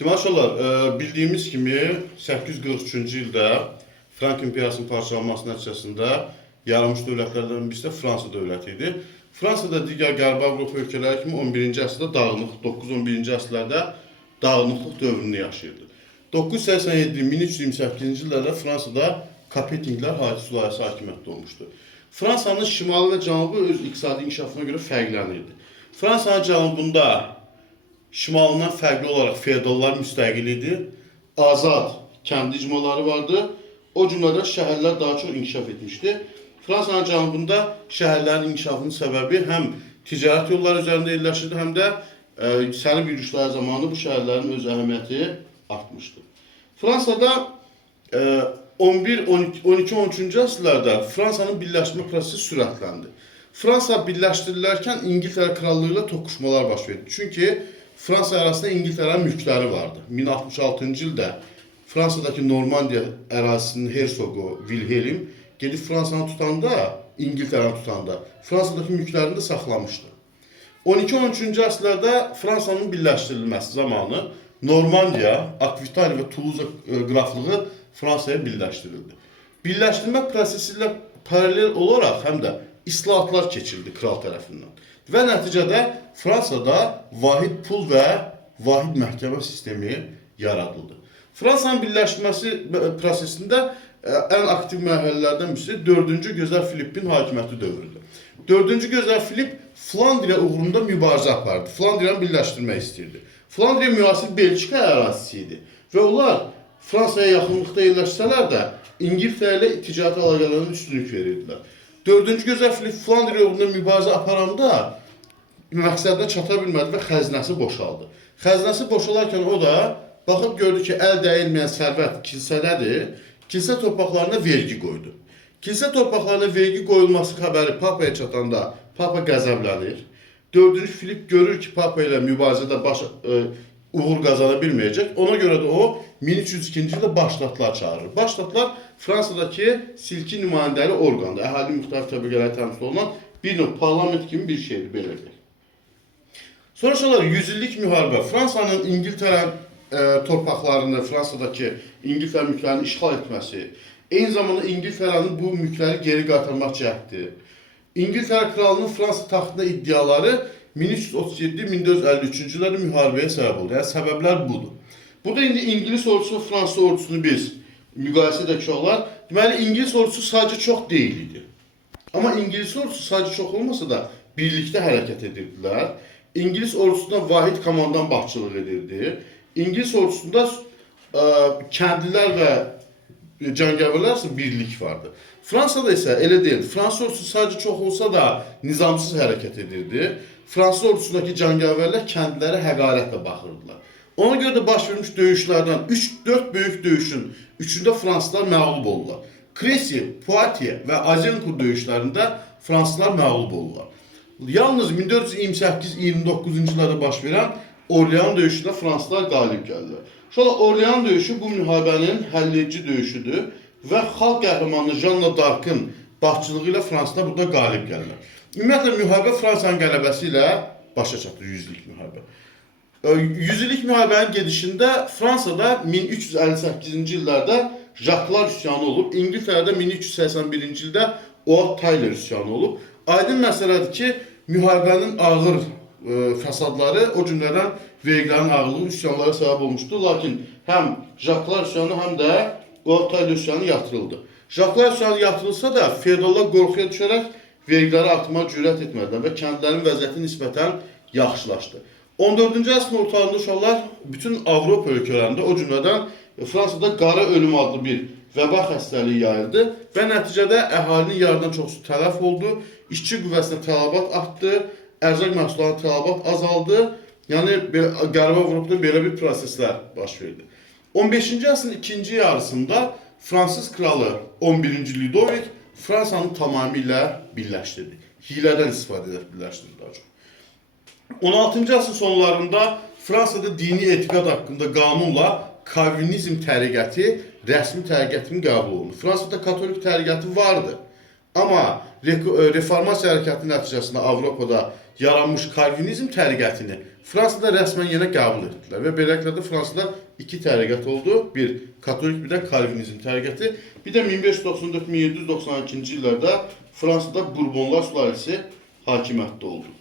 Maşallah, bildiyimiz kimi 843-cü ildə Frank imperiyasının parçalanması nəticəsində yaranmış dövlətlərdən birisi də Fransa dövləti idi. Fransa da digər Qərbi Avropa ölkələri kimi 11-ci əsrdə dağınıq, 9-11-ci əsrlərdə dağınıqlıq dövrünü yaşayırdı. 987-1328-ci illərdə Fransada Kapetinglər sülaləsi hakimiyyətdə olmuşdu. Fransanın şimalı və cənubu öz iqtisadi inkişafına görə fərqlənirdi. Fransanın cənubunda şimalından fərqli olaraq feodallar müstəqil idi, azad kənd icmaları vardı, o cümlədən şəhərlər daha çox inkişaf etmişdi. Fransanın cənubunda şəhərlərin inkişafının səbəbi həm ticarət yolları üzərində yerləşirdi, həm də sərin yürüşlər zamanı bu şəhərlərin öz əhəmiyyəti artmışdı. Fransada 11, 12, 13-cü əsrlərdə Fransanın birləşmə prosesi sürətləndi. Fransa birləşdirilərkən İngiltərə krallığı ilə toqquşmalar baş verdi. Çünki Fransa ərazisində İngiltərənin mülkləri vardı. 1066-cı ildə Fransadakı Normandiya ərazisinin hersoqu Wilhelm gedib Fransanı tutanda, İngiltərəni tutanda Fransadakı mülklərini də saxlamışdı. 12-13-cü əsrlərdə Fransanın birləşdirilməsi zamanı Normandiya, Akvital və Toulouse qraflığı Fransaya birləşdirildi. Birləşdirmə prosesi ilə paralel olaraq həm də islahatlar keçirildi kral tərəfindən. Və nəticədə Fransada vahid pul və vahid məhkəmə sistemi yaradıldı. Fransanın birləşməsi prosesində ən aktiv mərhələlərdən birisi 4-cü Gözəl Filippin hakimiyyəti dövrüdür. 4-cü Gözəl Filip Flandriya uğrunda mübarizə apardı. Flandriyanı birləşdirmək istəyirdi. Flandriya müasir Belçika ərazisi idi və onlar Fransaya yaxınlıqda yerləşsələr də İngiltərə ilə ticarət əlaqələrinin üstünlük verirdilər. 4-cü Gözəl Filip Flandriya uğrunda mübarizə aparanda məqsədinə çata bilmədi və xəzinəsi boşaldı. Xəzinəsi boşalarkən o da baxıb gördü ki, əl dəyilməyən sərvət kilsədədir, kilsə torpaqlarına vergi qoydu. Kilsə torpaqlarına vergi qoyulması xəbəri Papaya çatanda Papa qəzəblənir. 4-cü Filip görür ki, Papa ilə mübarizədə uğur qazana bilməyəcək. Ona görə də o 1302-ci ildə başlatlar çağırır. Başlatlar Fransadakı silki nümayəndəli orqandır. Əhali müxtəlif təbəqələri təmsil olunan bir növ parlament kimi bir şeydir, belə deyək. Sonralar 100 illik müharibə Fransanın İngiltərə torpaqlarını, Fransadakı İngiltərə mülklərini işğal etməsi, eyni zamanda İngiltərənin bu mülkləri geri qaytarmaq cəhdi, İngiltərə kralının Fransa taxtına iddiaları 1337-1453-cü illərdə müharibəyə səbəb oldu. Yəni, səbəblər budur. Burada indi İngilis ordusu və Fransa ordusunu biz müqayisə edək olar. Deməli, İngilis ordusu sadəcə çox deyil idi. Amma İngilis ordusu sadəcə çox olmasa da birlikdə hərəkət edirdilər. İngilis ordusunda vahid komandan başçılıq edirdi. İngilis ordusunda kəndlilər və cəngəvərlər isə birlik vardı. Fransada isə elə deyil. Fransa ordusu sadəcə çox olsa da nizamsız hərəkət edirdi. Fransa ordusundakı cəngəvərlər kəndlilərə həqarətlə baxırdılar. Ona görə də baş vermiş döyüşlərdən 3-4 böyük döyüşün 3-ündə fransızlar məğlub oldular. Crécy, Poitiers və Azincourt döyüşlərində fransızlar məğlub oldular. Yalnız 1428-29-cu illərdə baş verən Orlean döyüşündə fransızlar qalib gəldilər. Şöyle Orlean döyüşü bu müharibənin həlledici döyüşüdür və xalq qəhrəmanı Jeanne d'Arc'ın başçılığı ilə fransızlar burada qalib gəlirlər. Ümumiyyətlə, müharibə Fransanın qələbəsi ilə başa çatır, 100 illik müharibə. 100 illik müharibənin gedişində Fransada 1358-ci illərdə Jaklar üsyanı olub, İngiltərədə 1381-ci ildə Oat Tyler üsyanı olub. Aydın məsələdir ki, müharibənin ağır fəsadları, o cümlədən vergilərin ağırlığı üsyanlara səbəb olmuşdur. Lakin həm Jaklar üsyanı, həm də Oat Tyler üsyanı yatırıldı. Jaklar üsyanı yatırılsa da feodallar qorxuya düşərək vergiləri artırmağa cürət etmədilər və kəndlərin vəziyyəti nisbətən yaxşılaşdı. 14-cü əsrin ortalarında uşaqlar bütün Avropa ölkələrində, o cümlədən Fransada qara ölüm adlı bir vəba xəstəliyi yayıldı və nəticədə əhalinin yarıdan çoxsu tələf oldu, işçi qüvvəsinə tələbat artdı, ərzaq məhsullarına tələbat azaldı. Yəni, Qərbi Avropada belə bir proseslər baş verdi. 15-ci əsrin ikinci yarısında Fransız kralı 11-ci Ludovik Fransanı tamamilə birləşdirdi. Hilədən istifadə edib birləşdirdi daha çox. 16-cı əsrin sonlarında Fransada dini etiqad haqqında qanunla Kalvinizm təriqəti rəsmi təriqətin qəbul olundu. Fransada katolik təriqəti vardı. Amma reformasiya hərəkatının nəticəsində Avropada yaranmış Kalvinizm təriqətini Fransada rəsmən yenə qəbul etdilər və beləliklə də Fransada iki təriqət oldu. Bir katolik, bir də Kalvinizm təriqəti. Bir də 1594-1792-ci illərdə Fransada Burbonlar sülaləsi hakimiyyətdə oldu.